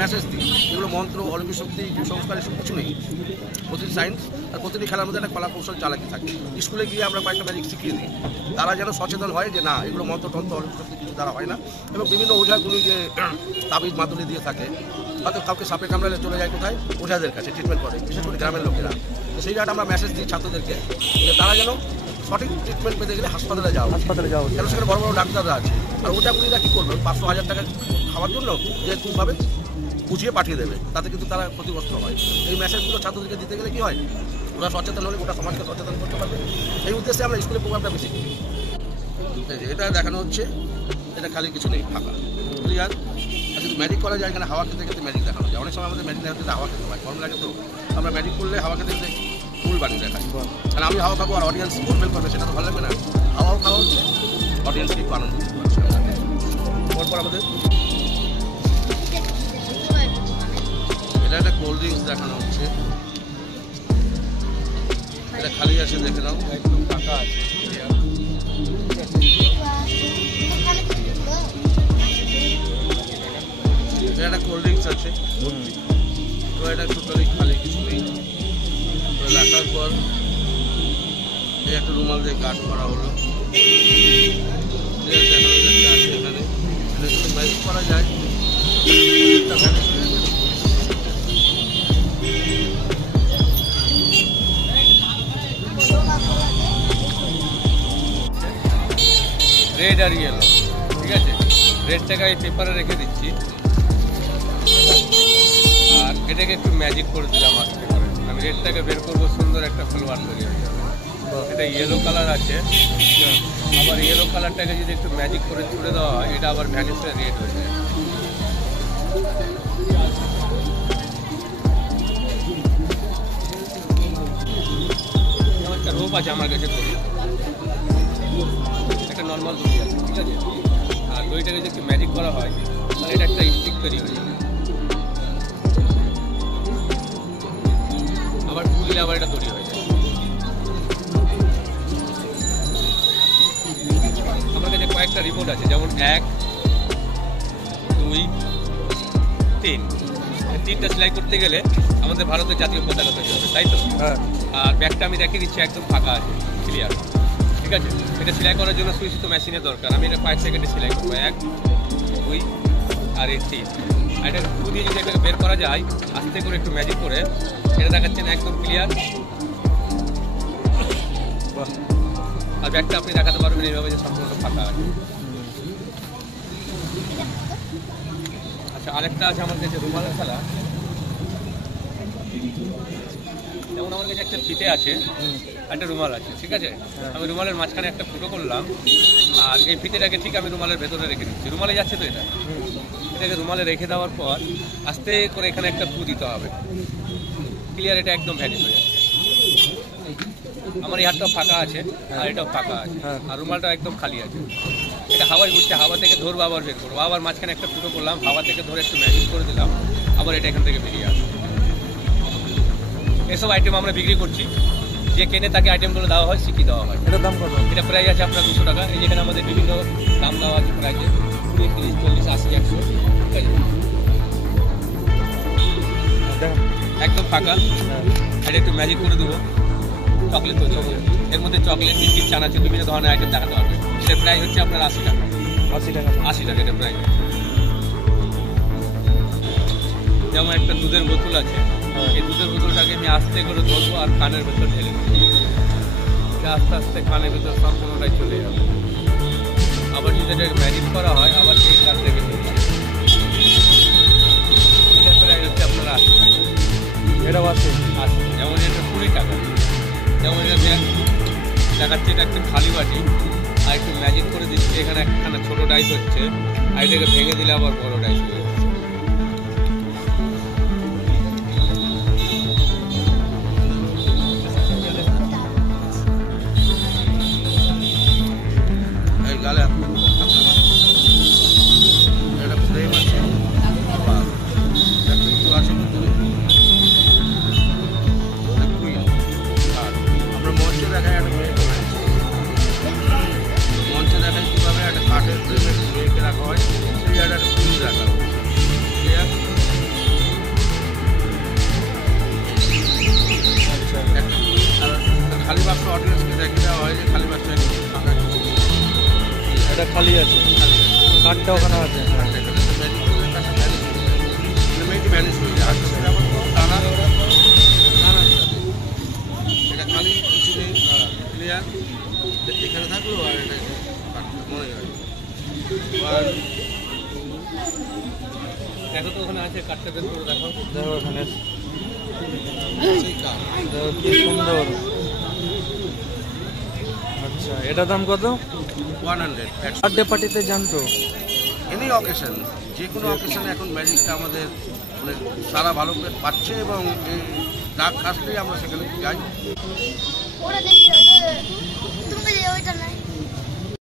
Message দিই এগুলো মন্ত্র, অলৌকিক শক্তি, কুসংস্কার এসব কিছু নেই। প্রতিটি সায়েন্স আর প্রতিটি খেলার মধ্যে একটা কলা কৌশল চালাকি থাকে। স্কুলে গিয়ে আমরা কয়েকটা ম্যাজিক শিখিয়ে দিই, তারা যেন সচেতন হয় যে না এগুলো মন্ত্রতন্ত্র অলৌকিক শক্তি কিছু দ্বারা হয় না। এবং বিভিন্ন ওঝাগুলি যে তাবিজ মাতুলি দিয়ে থাকে, হয়তো কাউকে সাপে কামড়ালে চলে যায় কোথায়, ওঝাদের কাছে ট্রিটমেন্ট করে, বিশেষ করে গ্রামের লোকেরা। তো সেই জায়গাটা আমরা মেসেজ দিই ছাত্রদেরকে যে তারা যেন সঠিক ট্রিটমেন্ট পেতে গেলে হাসপাতালে যাওয়া, কেন সেখানে বড় বড় ডাক্তাররা আছে। আর ওঝাগুলিরা কী করবে, 500-1000 টাকা খাওয়ার জন্য যে খুবভাবে বুঝিয়ে পাঠিয়ে দেবে, তাতে কিন্তু তারা ক্ষতিগ্রস্ত হয়। এই মেসেজগুলো ছাত্রদেরকে দিতে গেলে কী হয়, ওরা সচেতন হলে গোটা সমাজকে সচেতন করতে পারবে। এই উদ্দেশ্যে আমরা স্কুলের প্রোগ্রামটা বেশি করি। এটা দেখানো হচ্ছে, এটা খালি কিছু নেই, ফাঁকা ক্লিয়ার। আর যদি ম্যাজিক করা যায়, এখানে হাওয়া খেতে খেতে ম্যাজিক দেখানো যায়। অনেক সময় আমাদের ম্যাজিক দেখাতে হাওয়া খেতে হয়, গরম লাগে, তো আমরা ম্যাজিক করলে হাওয়া খেতে খেতে ফুল বানিয়ে দেখাই। কারণ আমি হাওয়া খাবো আর অডিয়েন্স ফুলফিল করবে, সেটা তো ভালো লাগবে না। হাওয়াও খাওয়া হচ্ছে, অডিয়েন্সকে একটু আনন্দ দিতে পারছে। তারপর আমাদের এটা একটা কোল্ড ড্রিঙ্কস দেখানো হচ্ছে, এটা খালি আছে, দেখে নাও, একদম ফাঁকা আছে। এটা একটা কোল্ড ড্রিঙ্কস আছে, তো এটা টোটালি খালি, কিছু নেই। তো রাখার পর এই একটা রুমাল দিয়ে কাট করা হলো, দেখানো যাচ্ছে আছে এখানে। যদি ম্যাজিক করা যায়, রেড আর ইয়েলো, ঠিক আছে। রেডটাকে আমি পেপারে রেখে দিচ্ছি, আর এটাকে একটু ম্যাজিক করে দিলাম আস্তে করে। আমি রেডটাকে বের করবো, সুন্দর একটা ফ্লেভার তৈরি হয়ে যাবে। এটা ইয়েলো কালার আছে, আবার ইয়েলো কালারটাকে যদি একটু ম্যাজিক করে ছুড়ে দেওয়া হয়, এটা আবার ভ্যানিশ হয়ে রেড হয়ে যায়। একটা রোপ আছে আমার কাছে, একটা নর্মাল দই আছে, ঠিক আছে। আর দইটাকে যদি একটু ম্যাজিক করা হয়, তাহলে এটা একটা স্টিক তৈরি হয়ে যাবে। আবার ফুললে আবার এটা তৈরি হয়ে যায়। আমার কাছে কয়েকটা রিপোর্ট আছে, যেমন 1, 2, 3, 3টা সেলাই করতে গেলে আমাদের ভারতের জাতীয় পতাকা তৈরি হবে, তাই তো? হ্যাঁ। আর ব্যাগটা আমি দেখিয়ে দিচ্ছি, একদম ফাঁকা আছে, ক্লিয়ার, ঠিক আছে। এটা সেলাই করার জন্য সুইচ তো মেশিনের দরকার। আমি এটা 5 সেকেন্ডে সেলাই করবো, 1, 2 আর 3। আর এটা ফু দিয়ে যদি এটাকে বের করা যায়, আস্তে করে একটু ম্যাজিক করে, এটা দেখাচ্ছেন একদম ক্লিয়ার। আর ব্যাগটা আপনি দেখাতে পারবেন এইভাবে যে সম্পূর্ণ ফাঁকা আছে। আচ্ছা, আরেকটা আছে আমার কাছে রুমালের খেলা। যেমন আমার কাছে একটা ফিতে আছে, একটা রুমাল আছে, ঠিক আছে। আমি রুমালের মাঝখানে একটা ফুটো করলাম, আর এই ফিতেটাকে ঠিক আমি রুমালের ভেতরে রেখে দিচ্ছি। রুমালে যাচ্ছে তো এটাকে রুমালে রেখে দেওয়ার পর আস্তে করে এখানে একটা ফু দিতে হবে, ক্লিয়ার। এটা একদম ভ্যানিশ হয়ে যাচ্ছে। আমার এই হাতটাও ফাঁকা আছে, আর এটাও ফাঁকা আছে, আর রুমালটাও একদম খালি আছে। এটা হাওয়ায় ঘুরছে, হাওয়া থেকে ধরবো আবার বের করবো, আবার মাঝখানে একটা ফুটো করলাম, হাওয়া থেকে ধরে একটু ম্যাজিক করে দিলাম, আবার এটা এখান থেকে বেরিয়ে আসবে। এসব আইটেম আমরা বিক্রি করছি, যে কেনে তাকে আইটেমগুলো দেওয়া হয়, শিখিয়ে দেওয়া হয়। এটার দাম কত? এটা প্রাইস আছে আপনার 200 টাকা। এই যেখানে আমাদের বিভিন্ন দাম দেওয়া আছে প্রাইসে, 20, 30, 40, 80, 100, ঠিক আছে। একদম ফাঁকা, এটা একটু ম্যাজিক করে দেবো, চকলেট তৈরি হবে। এর মধ্যে চকলেট, বিস্কিট, চানাচুর, বিভিন্ন ধরনের আইটেম দেখাতে হবে। এটার প্রাইস হচ্ছে আপনার 80 টাকা। 80 টাকা এটার প্রাইস। যেমন একটা দুধের বোতল আছে, এই দুধের বোতলটাকে আমি আস্তে করে ধরবো আর কানের ভেতর ঢেলে দেবো, আস্তে আস্তে কানের ভেতর সম্পূর্ণটাই চলে যাবে। আবার যদি এটা ম্যাজিক করা হয়, আবার এই কান থেকে চলে যাবে। এটার প্রাইস হচ্ছে আপনার 80 টাকা। এটাও আছে 80। যেমন এটা 20 টাকা। যেমন এটা দেখাচ্ছে, এটা একটা খালি বাটি, আর একটু ম্যাজিক করে দিচ্ছে, এখানে একখানা ছোটো ডাইস হচ্ছে, আর এটাকে ভেঙে দিলে আবার বড় ডাইস হয়ে যাচ্ছে। মঞ্চে দেখায় কীভাবে একটা কাঠের ফ্রেমে রেখে রাখা হয়, সেই জায়গাটা ফুল রাখা হয়। ম্যাজিকটা ওখানে আছে। ম্যানেজ হয়ে যায় এটা খালি কিছু নেই ক্লিয়ার এখানে থাকলো আর এটা মনে হয় দেখো তো ওখানে আছে কাঠটা বের করে দেখো। দেখো ওখানে সেই কাজ দেখো কি সুন্দর। আচ্ছা, এটা দাম কত? 100 বার্থডে পার্টিতে জানতো এনি অকেশন যে কোনো অকেশনে এখন ম্যাজিকটা আমাদের মানে সারা ভালো করে পাচ্ছে এবং এই ডাক আসলেই আমরা সেখানে যাই।